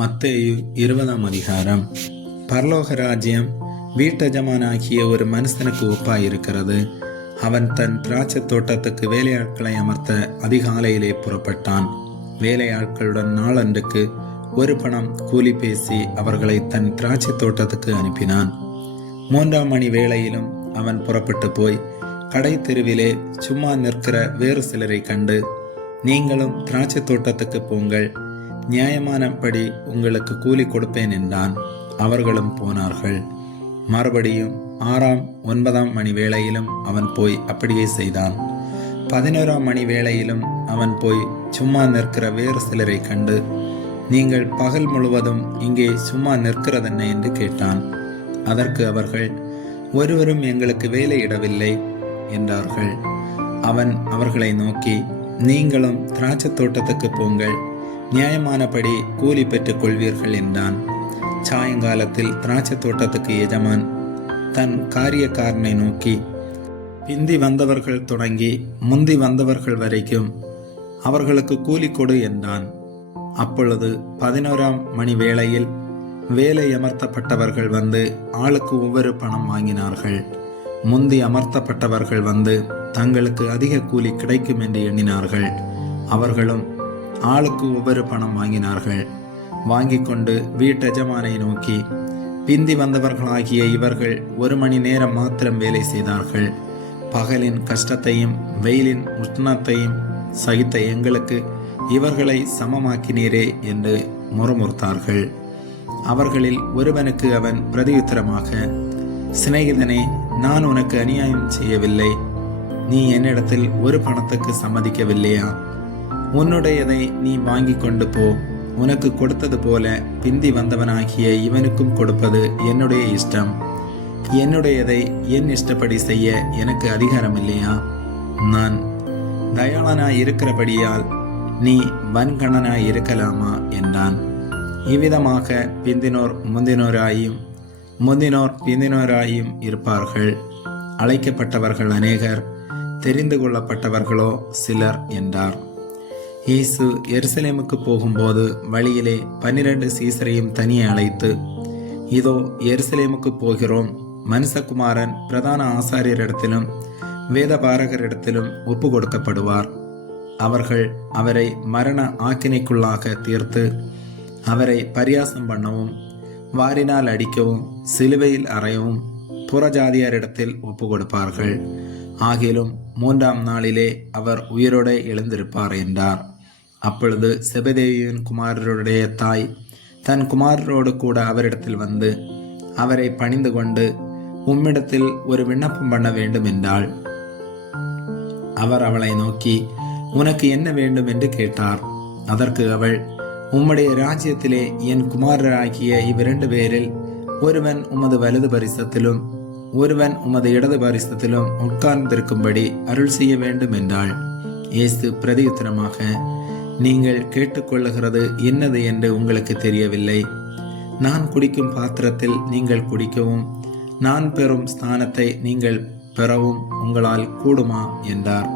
மத்தேயு 20 அதிகாரம். பரலோக ராஜ்யம் வீட்டஜமானாகிய ஒரு மனுஷனுக்கு ஒப்பாயிருக்கிறது. அவன் தன் திராட்சை தோட்டத்துக்கு வேலையாட்களை அமர்த்த அதிகாலையிலே புறப்பட்டான். வேலையாட்களுடன் நாளன்றுக்கு ஒரு பணம் கூலி பேசி அவர்களை தன் திராட்சை தோட்டத்துக்கு அனுப்பினான். 3ஆம் மணி வேளையிலும் அவன் புறப்பட்டு போய் கடை தெருவிலே சும்மா நிற்கிற வேறு சிலரை கண்டு, நீங்களும் திராட்சை தோட்டத்துக்கு போங்கள், நியாயமானபடி உங்களுக்கு கூலி கொடுப்பேன் என்றான். அவர்களும் போனார்கள். மறுபடியும் 6ஆம் 9ஆம் மணி வேளையிலும் அவன் போய் அப்படியே செய்தான். 11ஆம் மணி வேளையிலும் அவன் போய் சும்மா நிற்கிற வேறு சிலரை கண்டு, நீங்கள் பகல் முழுவதும் இங்கே சும்மா நிற்கிறதென்ன என்று கேட்டான். அதற்கு அவர்கள், ஒருவரும் எங்களுக்கு வேலையிடவில்லை என்றார்கள். அவன் அவர்களை நோக்கி, நீங்களும் திராட்சை தோட்டத்துக்கு போங்கள், நியாயமானபடி கூலி பெற்றுக் கொள்வீர்கள் என்றான். சாயங்காலத்தில் திராட்சை தோட்டத்துக்கு எஜமான் தன் காரியக்காரனை நோக்கி, பிந்தி வந்தவர்கள் தொடங்கி முந்தி வந்தவர்கள் வரைக்கும் அவர்களுக்கு கூலி கொடு என்றான். அப்பொழுது 11ஆம் மணி வேளையில் வேலை அமர்த்தப்பட்டவர்கள் வந்து ஆளுக்கு ஒவ்வொரு பணம் வாங்கினார்கள். முந்தி அமர்த்தப்பட்டவர்கள் வந்து தங்களுக்கு அதிக கூலி கிடைக்கும் என்று எண்ணினார்கள். அவர்களும் ஆளுக்கு ஒவ்வொரு பணம் வாங்கினார்கள். வாங்கி கொண்டு வீட்டெஜமானை நோக்கி, பிந்தி வந்தவர்களாகிய இவர்கள் 1 மணி நேரம் மாத்திரம் வேலை செய்தார்கள். பகலின் கஷ்டத்தையும் வெயிலின் உஷ்ணத்தையும் சகித்த எங்களுக்கு இவர்களை சமமாக்கினீரே என்று முறுமுறுத்தார்கள். அவர்களில் ஒருவனுக்கு அவன் பிரதியுத்தரமாக, சிநேகிதனே, நான் உனக்கு அநியாயம் செய்யவில்லை. நீ என்னிடத்தில் ஒரு பணத்துக்கு சம்மதிக்கவில்லையா? உன்னுடையதை நீ வாங்கி கொண்டு போ. உனக்கு கொடுத்தது போல பிந்தி வந்தவனாகிய இவனுக்கும் கொடுப்பது என்னுடைய இஷ்டம். என்னுடையதை என் இஷ்டப்படி செய்ய எனக்கு அதிகாரம் இல்லையா? நான் தயாளனாய் இருக்கிறபடியால் நீ வன்கணனாய் இருக்கலாமா என்றான். இவ்விதமாக பிந்தினோர் முந்தினோராயும் முந்தினோர் பிந்தினோராயும் இருப்பார்கள். அழைக்கப்பட்டவர்கள் அநேகர், தெரிந்து கொள்ளப்பட்டவர்களோ சிலர் என்றார். இயேசு எருசலேமுக்கு போகும்போது வழியிலே 12 சீசரையும் தனியே அழைத்து, இதோ எருசலேமுக்கு போகிறோம், மனுஷகுமாரன் பிரதான ஆசாரியரிடத்திலும் வேதபாரகரிடத்திலும் ஒப்பு கொடுக்கப்படுவார். அவர்கள் அவரை மரண ஆக்கினைக்குள்ளாக தீர்த்து அவரை பரியாசம் பண்ணவும், வாரினால் அடிக்கவும், சிலுவையில் அறையவும் புறஜாதியாரிடத்தில் ஒப்பு கொடுப்பார்கள். ஆகிலும் 3ஆம் நாளிலே அவர் உயிரோடு எழுந்திருப்பார் என்றார். அப்பொழுது செபதேயுவின் குமாரருடைய தாய் தன் குமாரரோடு கூட அவரிடத்தில் வந்து அவரை பணிந்து கொண்டு, உம்மிடத்தில் ஒரு விண்ணப்பம் பண்ண வேண்டும் என்றாள். அவர் அவளை நோக்கி, உனக்கு என்ன வேண்டும் என்று கேட்டார். அதற்கு அவள், உம்முடைய ராஜ்யத்திலே என் குமாரராகிய இவ்விரண்டு பேரில் ஒருவன் உமது வலது பரிசத்திலும் ஒருவன் உமது இடது பரிசத்திலும் உட்கார்ந்திருக்கும்படி அருள் செய்ய வேண்டும் என்றாள். இயேசு பிரதியுத்தரமாக, நீங்கள் கேட்டுக்கொள்ளுகிறது என்னது என்று உங்களுக்கு தெரியவில்லை. நான் குடிக்கும் பாத்திரத்தில் நீங்கள் குடிக்கவும் நான் பெறும் ஸ்தானத்தை நீங்கள் பெறவும் உங்களால் கூடுமா என்றார்.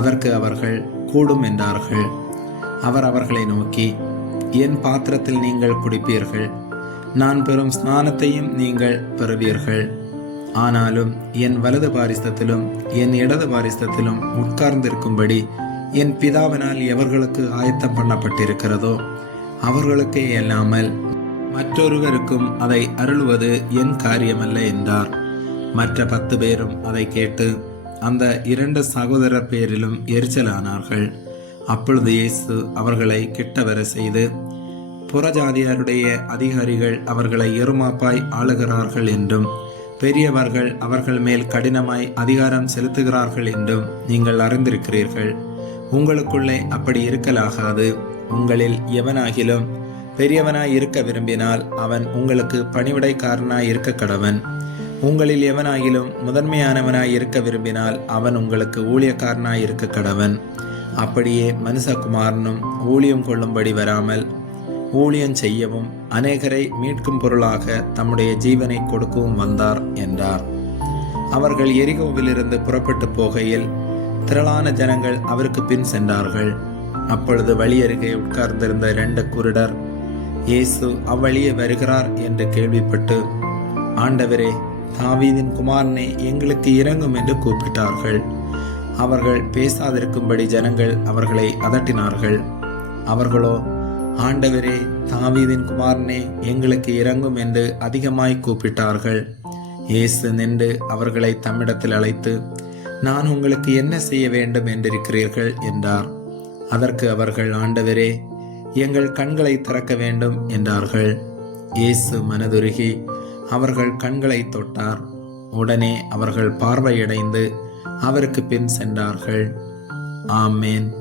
அதற்கு அவர்கள் கூடும் என்றார்கள். அவர் அவர்களை நோக்கி, என் பாத்திரத்தில் நீங்கள் குடிப்பீர்கள், நான் பெறும் ஸ்நானத்தையும் நீங்கள் பெறுவீர்கள். ஆனாலும் என் வலது பாரிசத்திலும் என் இடது பாரிசத்திலும் உட்கார்ந்திருக்கும்படி என் பிதாவினால் எவர்களுக்கு ஆயத்தம் பண்ணப்பட்டிருக்கிறதோ அவர்களுக்கே அல்லாமல் மற்றொருவருக்கும் அதை அருள்வது என் காரியமல்ல என்றார். மற்ற 10 பேரும் அதை கேட்டு அந்த 2 சகோதரர் பேரிலும் எரிச்சலானார்கள். அப்பொழுது இயேசு அவர்களை கிட்ட வர செய்து, புறஜாதியாருடைய அதிகாரிகள் அவர்களை எருமாப்பாய் ஆளுகிறார்கள் என்றும் பெரியவர்கள் அவர்கள் மேல் கடினமாய் அதிகாரம் செலுத்துகிறார்கள் என்றும் நீங்கள் அறிந்திருக்கிறீர்கள். உங்களுக்குள்ளே அப்படி இருக்கலாகாது. உங்களில் எவனாகிலும் பெரியவனாய் இருக்க விரும்பினால் அவன் உங்களுக்கு பணிவிடைக்காரனாய் இருக்க கடவன். உங்களில் எவனாகிலும் முதன்மையானவனாய் இருக்க விரும்பினால் அவன் உங்களுக்கு ஊழியக்காரனாய் இருக்க கடவன். அப்படியே மனுஷகுமாரனும் ஊழியம் கொள்ளும்படி வராமல் ஊழியம் செய்யவும் அநேகரை மீட்கும் பொருளாக தம்முடைய ஜீவனை கொடுக்கவும் வந்தார் என்றார். அவர்கள் எரிகோவிலிருந்து புறப்பட்டு போகையில் திரளான ஜனங்கள் அவருக்கு பின் சென்றார்கள். அப்பொழுது வழியருகே உட்கார்ந்திருந்த 2 குருடர் இயேசு அவ்வழியே வருகிறார் என்று கேள்விப்பட்டு, ஆண்டவரே, தாவீதின் குமாரனே, எங்களுக்கு இரங்கும் என்று கூப்பிட்டார்கள். அவர்கள் பேசாதிருக்கும்படி ஜனங்கள் அவர்களை அதட்டினார்கள். அவர்களோ, ஆண்டவரே, தாவீதின் குமாரனே, எங்களுக்கு இரங்கும் என்று அதிகமாய் கூப்பிட்டார்கள். இயேசு நின்று அவர்களை தம்மிடத்தில் அழைத்து, நான் உங்களுக்கு என்ன செய்ய வேண்டும் என்றிருக்கிறீர்கள் என்றார். அதற்கு அவர்கள், ஆண்டவரே, எங்கள் கண்களை திறக்க வேண்டும் என்றார்கள். இயேசு மனதுருகி அவர்கள் கண்களை தொட்டார். உடனே அவர்கள் பார்வையடைந்து அவருக்கு பின் சென்றார்கள். ஆமேன்.